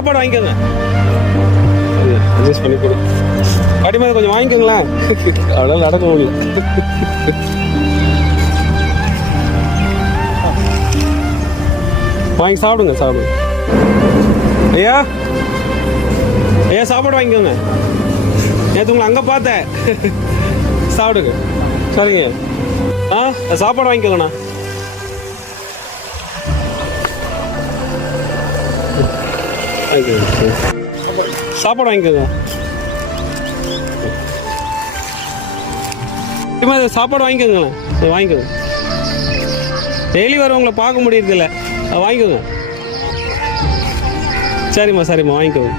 சாப்பாடு வாங்கிக்கோங்க. அட்ஜஸ்ட் பண்ணி கொடு. பாட்டிமா கொஞ்சம் வாங்கிக்கோங்களேன். அவ்வளோ நடக்க முடியல. வாங்கி சாப்பிடுங்க சாப்பிடுங்க. ஐயா ஐயா சாப்பாடு வாங்கிக்கோங்க. நேற்று உங்களை அங்கே பார்த்தேன். சாப்பிடுங்க. சரிங்க. சாப்பாடு வாங்கிக்கோங்கண்ணா. சாப்பாடு வாங்கிக்கோங்க. சாப்பாடு வாங்கிக்கோங்களேன். வாங்கிக்கோங்க. டெய்லி வரவங்களை பார்க்க முடியறதில்ல. வாங்கிக்கோங்க. சரிம்மா சரிம்மா வாங்கிக்கோங்க.